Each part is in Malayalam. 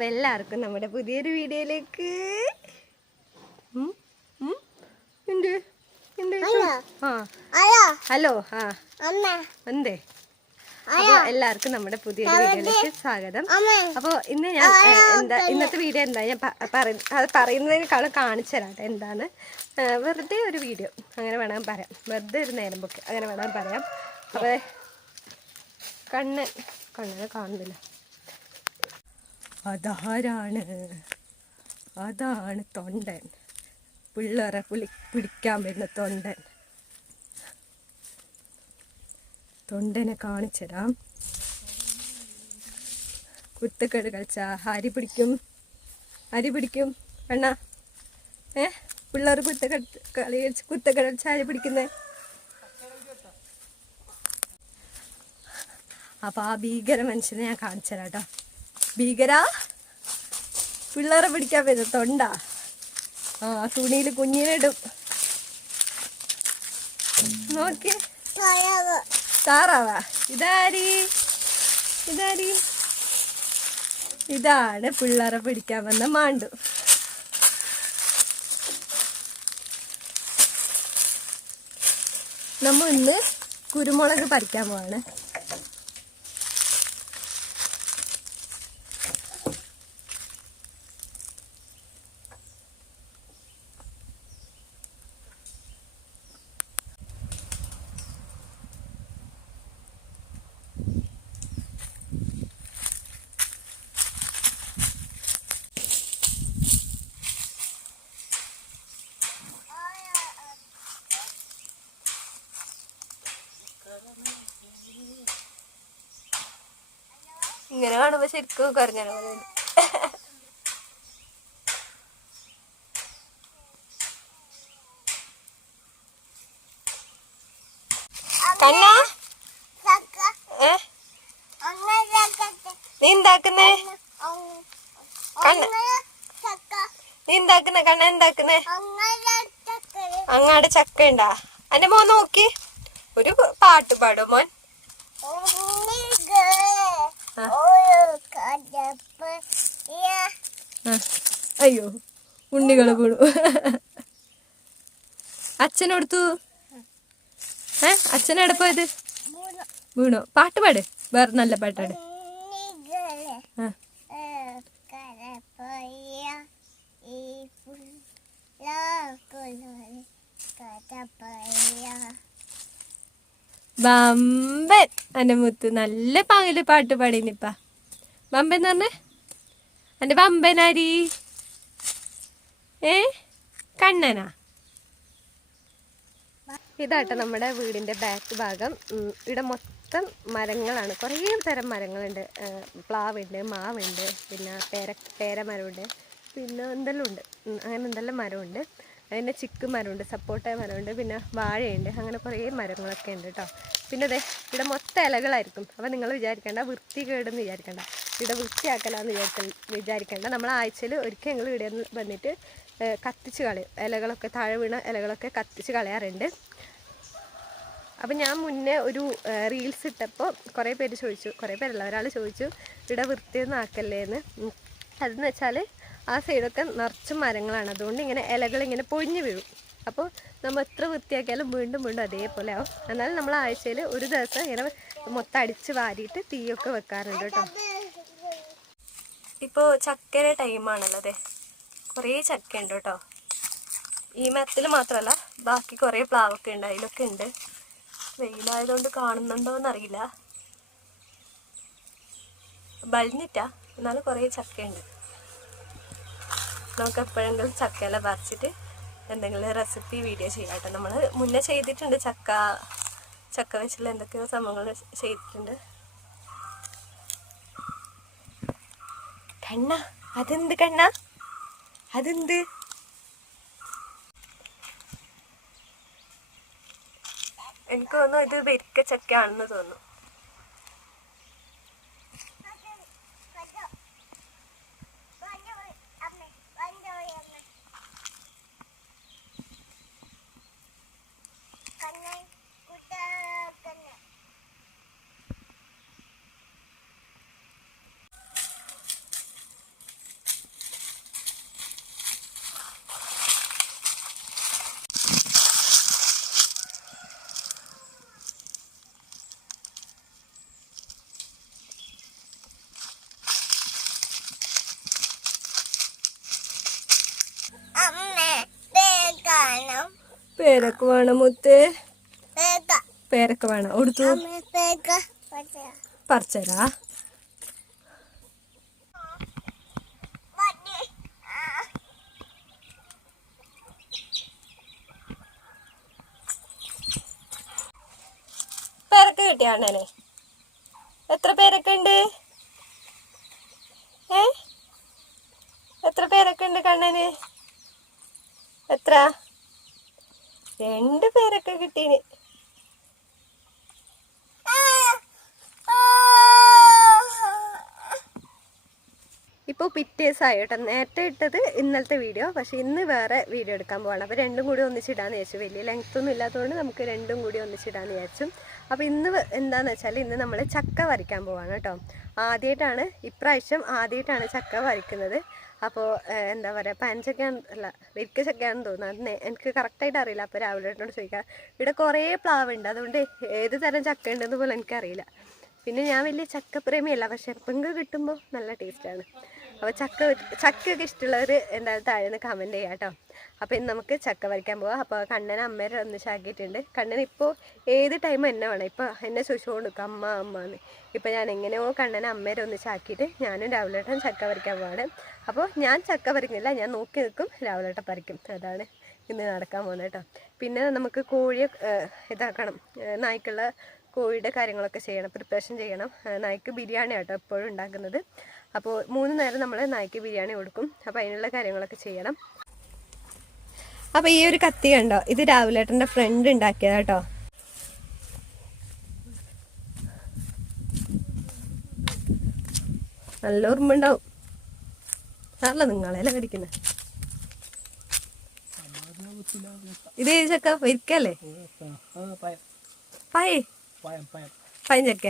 അപ്പോൾ എല്ലാവർക്കും നമ്മുടെ പുതിയൊരു വീഡിയോയിലേക്ക് ഹലോ എന്തേ അപ്പോൾ എല്ലാവർക്കും നമ്മുടെ പുതിയൊരു വീഡിയോയിലേക്ക് സ്വാഗതം. അപ്പോൾ ഇന്ന് ഞാൻ ഇന്നത്തെ വീഡിയോ എന്താ ഞാൻ പറയുന്നതിനേക്കാളും കാണിച്ചു തരാട്ടെ എന്താണ്. വെറുതെ ഒരു വീഡിയോ അങ്ങനെ വേണമെങ്കിൽ പറയാം, വെറുതെ ഒരു നേരം പൊക്കെ അങ്ങനെ വേണമെങ്കിൽ പറയാം. അപ്പോൾ കണ്ണിനെ കാണുന്നില്ല. അതാണ് തൊണ്ടൻ, പിള്ളേരെ പിടിക്കാൻ വരുന്ന തൊണ്ടനെ കാണിച്ചു തരാം. കുത്തക്കേട് കളിച്ചാ അരി പിടിക്കും കണ്ണ. പിള്ളേർ കുത്തക്കേട് കളിച്ച അരി പിടിക്കുന്നേ. അപ്പൊ ആ ഭീകര മനുഷ്യനെ ഞാൻ കാണിച്ചു തരാം കേട്ടോ. ഭീകര പിള്ളേരെ പിടിക്കാൻ പറ്റും തൊണ്ട. തുണിയിൽ കുഞ്ഞിനിടും. നോക്കി താറാവാ. ഇതാണ് പിള്ളേരെ പിടിക്കാൻ വന്ന മാണ്ടു. നമ്മ ഇന്ന് കുരുമുളക് പറിക്കാൻ പോവാണ്. ഇങ്ങനെ കാണുമ്പോ ശരിക്കും കുറഞ്ഞ പോലെ കണ്ണ. നീ എന്താക്കുന്നേ കണ്ണ? എന്താക്കുന്നേ? അങ്ങാട് ചക്ക ഉണ്ടാ? എന്റെ മോൻ നോക്കി ഒരു പാട്ട് പാടും മോൻ. അയ്യോ ഉണ്ണികള് വീണു. അച്ഛനോടുത്തു. അച്ഛനെവിടെ പോയത്? വീണു. പാട്ട് പാട്, വേറെ നല്ല പാട്ടാട്. ബമ്പൻ എന്റെ മുത്ത് നല്ല പാങ്ങില് പാട്ട് പാടിനിപ്പ. ബമ്പൻ പറഞ്ഞേ എന്റെ ബമ്പനാരി. കണ്ണനാ. ഇതാട്ടോ നമ്മുടെ വീടിന്റെ ബാക്ക് ഭാഗം. ഇവിടെ മൊത്തം മരങ്ങളാണ്. കുറേ തരം മരങ്ങളുണ്ട്. പ്ലാവുണ്ട്, മാവുണ്ട്, പിന്നെ പേരമരമുണ്ട്, പിന്നെ എന്തെല്ലാം ഉണ്ട്. അങ്ങനെ എന്തെല്ലാം മരമുണ്ട്. അതിൻ്റെ ചിക്ക് മരമുണ്ട്, സപ്പോട്ട മരമുണ്ട്, പിന്നെ വാഴയുണ്ട്. അങ്ങനെ കുറേ മരങ്ങളൊക്കെ ഉണ്ട് കേട്ടോ. പിന്നെ അതെ ഇവിടെ മൊത്തം ഇലകളായിരിക്കും. അപ്പോൾ നിങ്ങൾ വിചാരിക്കേണ്ട വൃത്തികേടെന്ന് വിചാരിക്കേണ്ട, ഇവിടെ വൃത്തിയാക്കലാന്ന് വിചാരിക്കേണ്ട. നമ്മൾ ആഴ്ചയിൽ ഒരിക്കൽ ഞങ്ങൾ ഇവിടെ വന്നിട്ട് കത്തിച്ച് കളയും. ഇലകളൊക്കെ താഴെ വീണ ഇലകളൊക്കെ കത്തിച്ച് കളയാറുണ്ട്. അപ്പം ഞാൻ മുന്നേ ഒരു റീൽസ് ഇട്ടപ്പോൾ കുറേ പേര് ചോദിച്ചു, കുറേ പേരല്ല ഒരാൾ ചോദിച്ചു ഇവിടെ വൃത്തിയൊന്നും ആക്കല്ലേന്ന്. അതെന്ന് വെച്ചാൽ ആ സൈഡൊക്കെ നിറച്ചും മരങ്ങളാണ്. അതുകൊണ്ട് ഇങ്ങനെ ഇലകളിങ്ങനെ പൊഴിഞ്ഞു വീഴും. അപ്പോൾ നമ്മൾ എത്ര വൃത്തിയാക്കിയാലും വീണ്ടും അതേപോലെ ആവും. എന്നാലും നമ്മൾ ആഴ്ചയിൽ ഒരു ദിവസം ഇങ്ങനെ മൊത്തം അടിച്ച് വാരിയിട്ട് തീയൊക്കെ വെക്കാറുണ്ട് കേട്ടോ. ഇപ്പോൾ ചക്കയുടെ ടൈമാണല്ലോ. അതെ കുറേ ചക്ക ഉണ്ട് കേട്ടോ. ഈ മരത്തിൽ മാത്രമല്ല ബാക്കി കുറേ പ്ലാവൊക്കെ ഉണ്ട്, അതിലൊക്കെ ഉണ്ട്. വെയിലായതുകൊണ്ട് കാണുന്നുണ്ടോയെന്നറിയില്ല, ബലിഞ്ഞിട്ടാ. എന്നാലും കുറേ ചക്കയുണ്ട്. നമുക്ക് എപ്പോഴെങ്കിലും ചക്കയെല്ലാം പറിച്ചിട്ട് എന്തെങ്കിലും റെസിപ്പി വീഡിയോ ചെയ്യാം കേട്ടോ. നമ്മൾ മുന്നേ ചെയ്തിട്ടുണ്ട്, ചക്ക വെച്ചുള്ള എന്തൊക്കെയോ സംഭവങ്ങൾ ചെയ്തിട്ടുണ്ട്. കണ്ണ അതെന്ത് കണ്ണ? അതെന്ത്? എനിക്ക് തോന്നുന്നു ഇത് വരിക്ക ചക്കയാണെന്ന് തോന്നുന്നു. പേരൊക്കെ വേണം മുത്ത്, പേരൊക്കെ വേണം. കൊടുത്തു പറിച്ചരാ. പേരൊക്കെ കിട്ടിയ അണ്ണനെ? എത്ര പേരൊക്കെ ഉണ്ട്? എത്ര പേരൊക്കെ ഉണ്ട് കണ്ണന്? എത്ര? 2 പേരൊക്കെ കിട്ടീന്. ഇപ്പോൾ പിറ്റേസായി കേട്ടോ. നേരത്തെ ഇട്ടത് ഇന്നലത്തെ വീഡിയോ, പക്ഷെ ഇന്ന് വേറെ വീഡിയോ എടുക്കാൻ പോവാണ്. അപ്പോൾ രണ്ടും കൂടി ഒന്നിച്ചിടാന്ന് വിചാരിച്ചു. വലിയ ലെങ്ത്തൊന്നും ഇല്ലാത്തതുകൊണ്ട് നമുക്ക് രണ്ടും കൂടി ഒന്നിച്ചിടാന്ന് വിചാരിച്ചു. അപ്പോൾ ഇന്ന് എന്താണെന്ന് വെച്ചാൽ ഇന്ന് നമ്മൾ ചക്ക വരയ്ക്കാൻ പോവാണ് കേട്ടോ. ഇപ്രാവശ്യം ആദ്യമായിട്ടാണ് ചക്ക വരയ്ക്കുന്നത്. അപ്പോൾ എന്താ പറയുക, പഞ്ചച്ചക്കയാണ് അല്ല വരിക്കച്ചക്കയാണെന്ന് തോന്നുന്നു. അത് എനിക്ക് കറക്റ്റായിട്ട് അറിയില്ല. അപ്പോൾ രാവിലെ ഏട്ടനോട് ചോദിക്കാം. ഇവിടെ കുറേ പ്ലാവുണ്ട്, അതുകൊണ്ട് ഏത് തരം ചക്ക ഉണ്ടെന്ന് പോലും എനിക്കറിയില്ല. പിന്നെ ഞാൻ വലിയ ചക്കപ്രേമിയല്ല, പക്ഷെ എപ്പോഴെങ്കിലും കിട്ടുമ്പോൾ നല്ല ടേസ്റ്റാണ്. അപ്പോൾ ചക്കയൊക്കെ ഇഷ്ടമുള്ളവർ എന്തായാലും താഴെ നിന്ന് കമൻറ്റ് ചെയ്യാം കേട്ടോ. അപ്പോൾ ഇന്ന് നമുക്ക് ചക്ക വരയ്ക്കാൻ പോവാം. അപ്പോൾ കണ്ണനെ അമ്മേരെ ഒന്നിച്ചാക്കിയിട്ടുണ്ട്. കണ്ണൻ ഇപ്പോൾ ഏത് ടൈമും എന്നെ വേണം. ഇപ്പോൾ എന്നെ ചോദിച്ചുകൊണ്ട് നിൽക്കും അമ്മ അമ്മ എന്ന്. ഇപ്പോൾ ഞാൻ എങ്ങനെയോ കണ്ണനെ അമ്മേരെ ഒന്നിച്ചാക്കിയിട്ട് ഞാനും രാവിലേട്ടൻ ചക്ക വരയ്ക്കാൻ പോവാണ്. അപ്പോൾ ഞാൻ ചക്ക പറിക്കുന്നില്ല, ഞാൻ നോക്കി നിൽക്കും, രാവിലേട്ടൻ പറിക്കും. അതാണ് ഇന്ന് നടക്കാൻ പോകുന്നത് കേട്ടോ. പിന്നെ നമുക്ക് കോഴിയെ ഇതാക്കണം, നായ്ക്കുള്ള കോഴിയുടെ കാര്യങ്ങളൊക്കെ ചെയ്യണം, പ്രിപ്പറേഷൻ ചെയ്യണം. നായ്ക്ക് ബിരിയാണി കേട്ടോ എപ്പോഴും ഉണ്ടാക്കുന്നത്. അപ്പോൾ 3 നേരം നമ്മൾ നായ്ക്ക് ബിരിയാണി കൊടുക്കും. അപ്പോൾ അതിനുള്ള കാര്യങ്ങളൊക്കെ ചെയ്യണം. അപ്പോൾ ഈ ഒരു കത്തി കണ്ടോ, ഇത് രാവിലേട്ടൻ്റെ ഫ്രണ്ട് ഉണ്ടാക്കിയതാ കേട്ടോ. നല്ല ഓർമ്മ ഉണ്ടാവും. അല്ല നിങ്ങളെല്ലാം കടിക്കുന്നത്. ഇത് ചക്ക വരിക്കല്ലേ? പഴഞ്ചക്ക.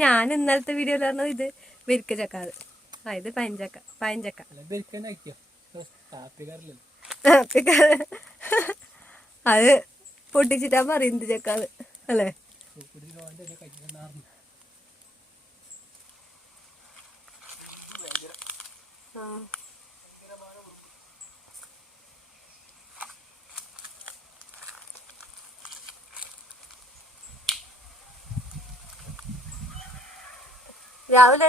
ഞാൻ ഇന്നലത്തെ വീഡിയോയിൽ പറഞ്ഞത് ഇത് വരിക്ക ചക്ക. ഇത് പഴഞ്ചക്ക. അത് പൊട്ടിച്ചിട്ടാ പറയുന്നത് ചക്ക അല്ലേ? രാവിലെ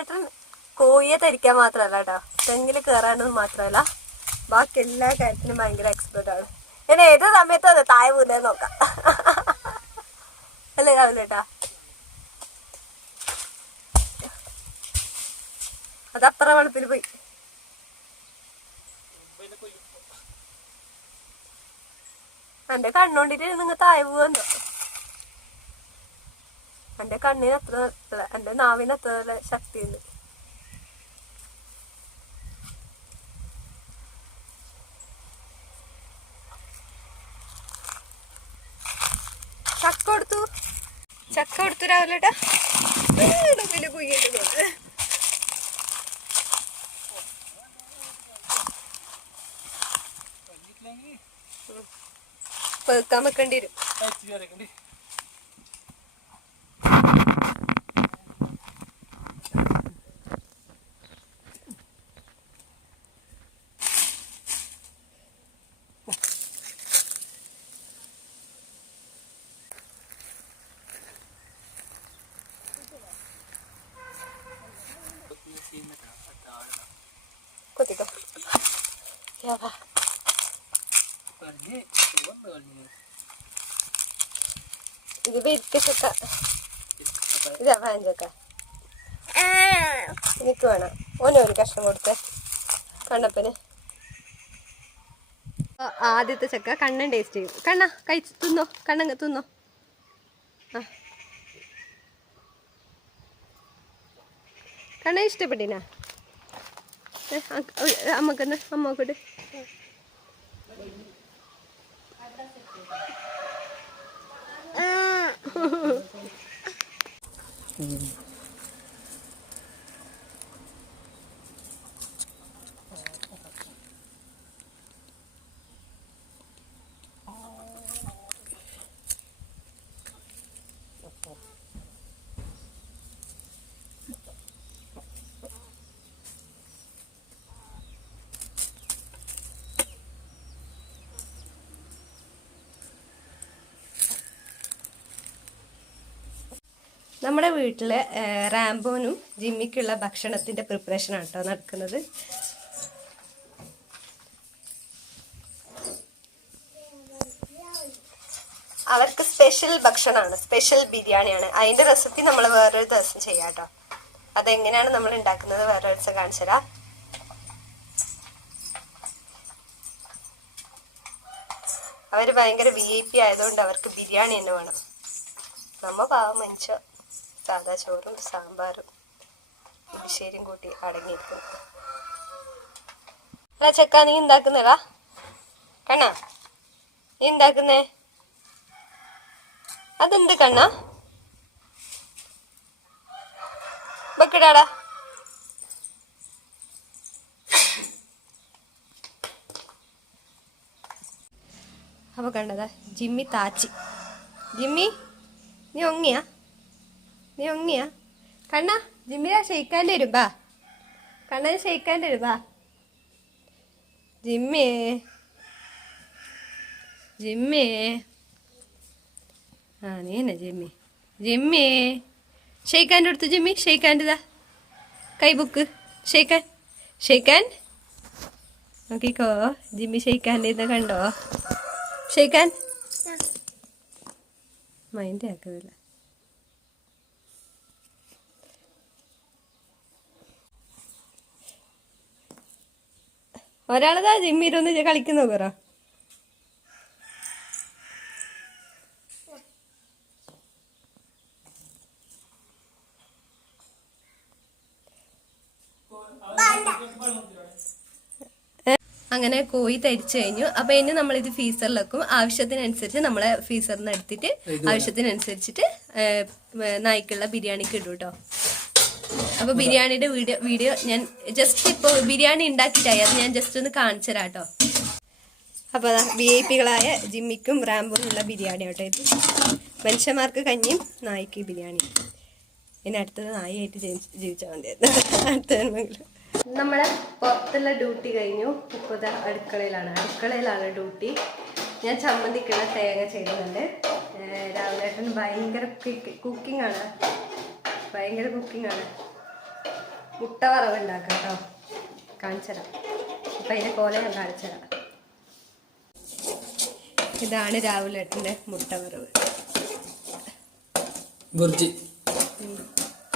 കോഴിയെ ധരിക്കാൻ മാത്രമല്ല കേട്ടോ, തെങ്ങിൽ കയറാനൊന്നും മാത്രമല്ല, ബാക്കി എല്ലാ കാര്യത്തിനും ഭയങ്കര എക്സ്പെർട്ടാണ്. ഞാൻ ഏത് സമയത്തും അതെ താഴെ പോലെ നോക്കാം അല്ലേ രാവിലേട്ടാ? അതപ്പുറ വെളുപ്പിൽ പോയി. എന്റെ കണ്ണുകൊണ്ടിട്ട് നിങ്ങൾ താഴെ പോവെന്തോ. എന്റെ കണ്ണിന് അത്ര, എന്റെ നാവിന് അത്ര ശക്തിയുണ്ട്. ചക്ക കൊടുത്തു രാവിലെട്ടാ. പിന്നെ കുയ്യിട്ട് പെറുക്കാൻ വെക്കേണ്ടി വരും. കൊത്തിക്കോ. ഇത് വരിക്കച്ചക്ക, ഇതാ പഴഞ്ചക്ക. എനിക്ക് വേണം. ഓനൊരു കഷ്ണം കൊടുത്തേ കണ്ണപ്പന്. ആദ്യത്തെ ചക്ക കണ്ണൻ ടേസ്റ്റ് ചെയ്യും. കണ്ണ കഴിച്ച് തിന്നോ, കണ്ണൻ തിന്നോ. ആ കണ്ണ ഇഷ്ടപ്പെട്ടിനാ? അമ്മക്കന്ന് അമ്മക്കോട്ട് നമ്മുടെ വീട്ടിൽ റാംബോനും ജിമ്മിക്കുള്ള ഭക്ഷണത്തിൻ്റെ പ്രിപ്പറേഷനാണ് കേട്ടോ നടക്കുന്നത്. അവർക്ക് സ്പെഷ്യൽ ഭക്ഷണമാണ്, സ്പെഷ്യൽ ബിരിയാണിയാണ്. അതിൻ്റെ റെസിപ്പി നമ്മൾ വേറൊരു ദിവസം ചെയ്യാം കേട്ടോ. അതെങ്ങനെയാണ് നമ്മൾ ഉണ്ടാക്കുന്നത് വേറൊരു ദിവസം കാണിച്ചു തരാം. അവർ ഭയങ്കര VIP ആയതുകൊണ്ട് അവർക്ക് ബിരിയാണി തന്നെ വേണം. നമ്മ പാവം മനുഷ്യ സാധാ ചോറും സാമ്പാറും പുളിശ്ശേരിയും കൂട്ടി അടങ്ങിയിരിക്കും. അല്ല ചെക്ക, നീ ഉണ്ടാക്കുന്നടാ കണ്ണാ, നീ ഉണ്ടാക്കുന്നേ അതെന്ത് കണ്ണാ? ബക്കിടാടാ. അപ്പൊ കണ്ടതാ ജിമ്മി താച്ചി. ജിമ്മി നീ ഒങ്ങിയാ? കണ്ണ ജിമ്മിനെ ഷെയ്ക്കാൻ്റെ വരും ബാ. കണ്ണന് ഷെയ്ക്കാൻ്റെ വരും ബാ. ജിമ്മി ആ നീ തന്നെ ജിമ്മി ഷെയ്ക്കാൻ്റെ അടുത്ത്. ജിമ്മി ഷെയ്ക്കാൻ്റെ ഇതാ കൈ ബുക്ക്. ഷെയ്ക്കാൻ നോക്കിക്കോ. ജിമ്മി ഷെയ്ക്കാൻ്റെ ഇതാ കണ്ടോ? ഷെയ്ക്കാൻ മൈൻഡ് ആക്കുന്നില്ല. ഒരാളതാ ജിമ്മിരുന്ന് കളിക്കുന്നു നോക്കറോ. അങ്ങനെ കോഴി തരിച്ചു കഴിഞ്ഞു. അപ്പൊ ഇനി നമ്മളിത് ഫീസറിലേക്കും ആവശ്യത്തിനനുസരിച്ച് നമ്മളെ ഫീസറിൽ നിന്ന് എടുത്തിട്ട് ആവശ്യത്തിനനുസരിച്ചിട്ട് നായ്ക്കുള്ള ബിരിയാണിക്ക് ഇടും കേട്ടോ. അപ്പൊ ബിരിയാണിയുടെ വീഡിയോ ഞാൻ ജസ്റ്റ് ഇപ്പോൾ ബിരിയാണി ഉണ്ടാക്കിയിട്ടായി, അത് ഞാൻ ജസ്റ്റ് ഒന്ന് കാണിച്ചു തരാം കേട്ടോ. അപ്പൊ VIP ജിമ്മിക്കും റാംബോനുള്ള ബിരിയാണി കേട്ടോ ഇത്. മനുഷ്യന്മാർക്ക് കഞ്ഞിയും നായ്ക്ക് ബിരിയാണി. ഇനി അടുത്തത് നായിയായിട്ട് ജീവിച്ചാൽ മതിയായിരുന്നു അടുത്ത. നമ്മളെ പുറത്തുള്ള ഡ്യൂട്ടി കഴിഞ്ഞു. ഇപ്പോൾ അടുക്കളയിലാണ് ഡ്യൂട്ടി. ഞാൻ ചമ്മന്തിക്കുള്ള തേങ്ങ ചെയ്യുന്നുണ്ട്. രാവിലെ ഭയങ്കര കുക്കിംഗ് ആണ്. മുട്ട വറവ് ഉണ്ടാക്കാം കേട്ടോ, കാണിച്ചുതരാം. അപ്പം അതിൻ്റെ പോലെ ഞാൻ കാണിച്ചുതരാം. ഇതാണ് രാവിലെ മുട്ട വറവ്.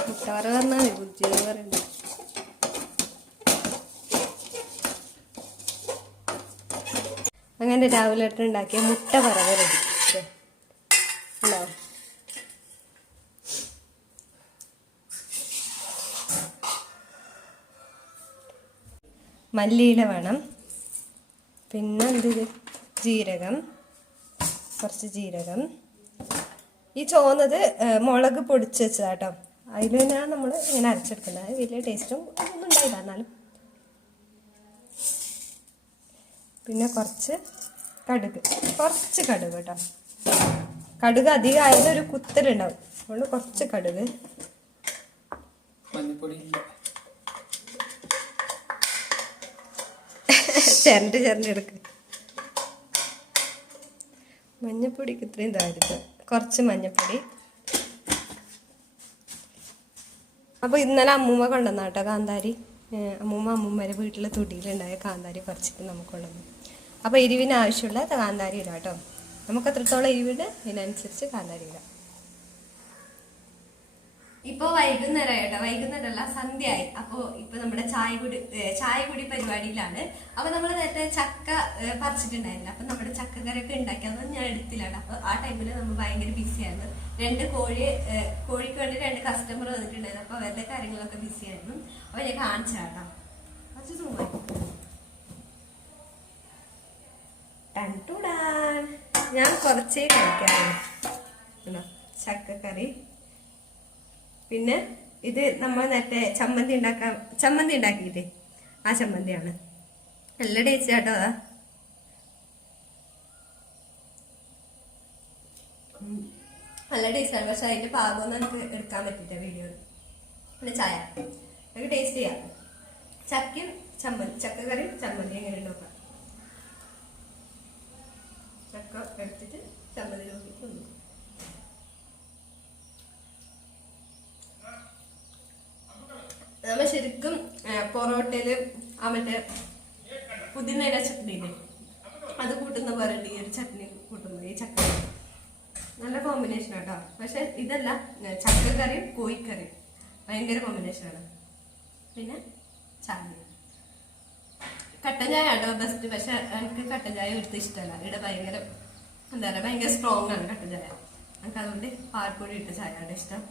മുട്ട വറവ് പറഞ്ഞാൽ മതി, ബുർജി എന്ന് പറയുന്നത്. അങ്ങനെ രാവിലെ ഉണ്ടാക്കിയ മുട്ട വറവ് റെഡി. ഉണ്ടോ? മല്ലിയില വേണം. പിന്നെ ജീരകം, കുറച്ച് ജീരകം. ഈ ചോന്നത് മുളക് പൊടിച്ച് വെച്ചതാട്ടോ. അതിൽ തന്നെയാണ് നമ്മൾ ഇങ്ങനെ അരച്ചെടുക്കുന്നത്. വലിയ ടേസ്റ്റും ഒന്നും ഉണ്ടായില്ല എന്നാലും. പിന്നെ കുറച്ച് കടുക് കേട്ടോ. കടുക് അധികം ആയാലും ഒരു കുത്തലുണ്ടാവും, അതുകൊണ്ട് കുറച്ച് കടുക്. ചേരണ്ടെടുക്ക്. മഞ്ഞപ്പൊടിക്ക് ഇത്രയും താഴ്ത്ത്, കുറച്ച് മഞ്ഞപ്പൊടി. അപ്പോൾ ഇന്നലെ അമ്മൂമ്മ കൊണ്ടുവന്ന കേട്ടോ കാന്താരി. അമ്മൂമ്മരെ വീട്ടിലെ തൊടിയിലുണ്ടായ കാന്താരി പറിച്ചിട്ട് നമുക്ക് കൊണ്ടുവന്നു. അപ്പോൾ എരിവിന് ആവശ്യമുള്ള കാന്താരി ഇടാം കേട്ടോ. നമുക്ക് എത്രത്തോളം എരിവിട് ഇതിനനുസരിച്ച് കാന്താരി ഇടാം. ഇപ്പോൾ വൈകുന്നേരം കേട്ടോ, വൈകുന്നേരമല്ല സന്ധ്യയായി. അപ്പോൾ ഇപ്പോൾ നമ്മുടെ ചായ കുടി പരിപാടിയിലാണ്. അപ്പോൾ നമ്മൾ നേരത്തെ ചക്ക പറിച്ചിട്ടുണ്ടായില്ല. അപ്പം നമ്മുടെ ചക്കക്കറിയൊക്കെ ഉണ്ടാക്കി, അതൊന്നും ഞാൻ എടുത്തില്ലാണ്. അപ്പോൾ ആ ടൈമിൽ നമ്മൾ ഭയങ്കര ബിസിയായിരുന്നു. 2 കോഴിക്ക് വേണ്ടി 2 കസ്റ്റമർ വന്നിട്ടുണ്ടായിരുന്നു. അപ്പോൾ അവരുടെ കാര്യങ്ങളൊക്കെ ബിസിയായിരുന്നു. അപ്പോൾ ഞാൻ കാണിച്ചു കേട്ടോ. കുറച്ച് സൂമായി ഞാൻ കുറച്ചേ കഴിക്കാറുള്ളൂ ചക്കക്കറി. പിന്നെ ഇത് നമ്മൾ നേരത്തെ ചമ്മന്തി ഉണ്ടാക്കിയിട്ടേ ആ ചമ്മന്തിയാണ്. നല്ല ടേസ്റ്റ് കേട്ടോ. അതാ നല്ല ടേസ്റ്റാണ്. പക്ഷെ അതിന്റെ പാകമൊന്നും നമുക്ക് എടുക്കാൻ പറ്റില്ല വീഡിയോയിൽ. പിന്നെ ചായ നമുക്ക് ടേസ്റ്റ് ചെയ്യാം. ചക്കക്കറി ചമ്മന്തി എങ്ങനെ നോക്കാം. ചക്ക എടുത്തിട്ട് ചമ്മന്തി നോക്കിയിട്ട് നമ്മ ശരിക്കും പൊറോട്ടയില് ആ മറ്റേ പുതിനയില ചട്നിയില്ലേ അത് കൂട്ടുന്ന പോലെ ഈ ഒരു ചട്നി കൂട്ടുമ്പോൾ ഈ ചട്നി നല്ല കോമ്പിനേഷൻ ആട്ടോ. പക്ഷെ ഇതല്ല, ചക്കക്കറിയും കോഴിക്കറിയും ഭയങ്കര കോമ്പിനേഷനാണ്. പിന്നെ ചായ, കട്ടൻ ചായ ആട്ടോ ബെസ്റ്റ്. പക്ഷെ എനിക്ക് കട്ടൻ ചായ എടുത്ത് ഇഷ്ടമല്ല. ഇവിടെ ഭയങ്കര എന്താ പറയുക, ഭയങ്കര സ്ട്രോങ് ആണ് കട്ടൻ ചായ. എനിക്ക് അതുകൊണ്ട് പാൽപ്പൊടി ഇട്ട ചായ ആണ് ഇഷ്ടം.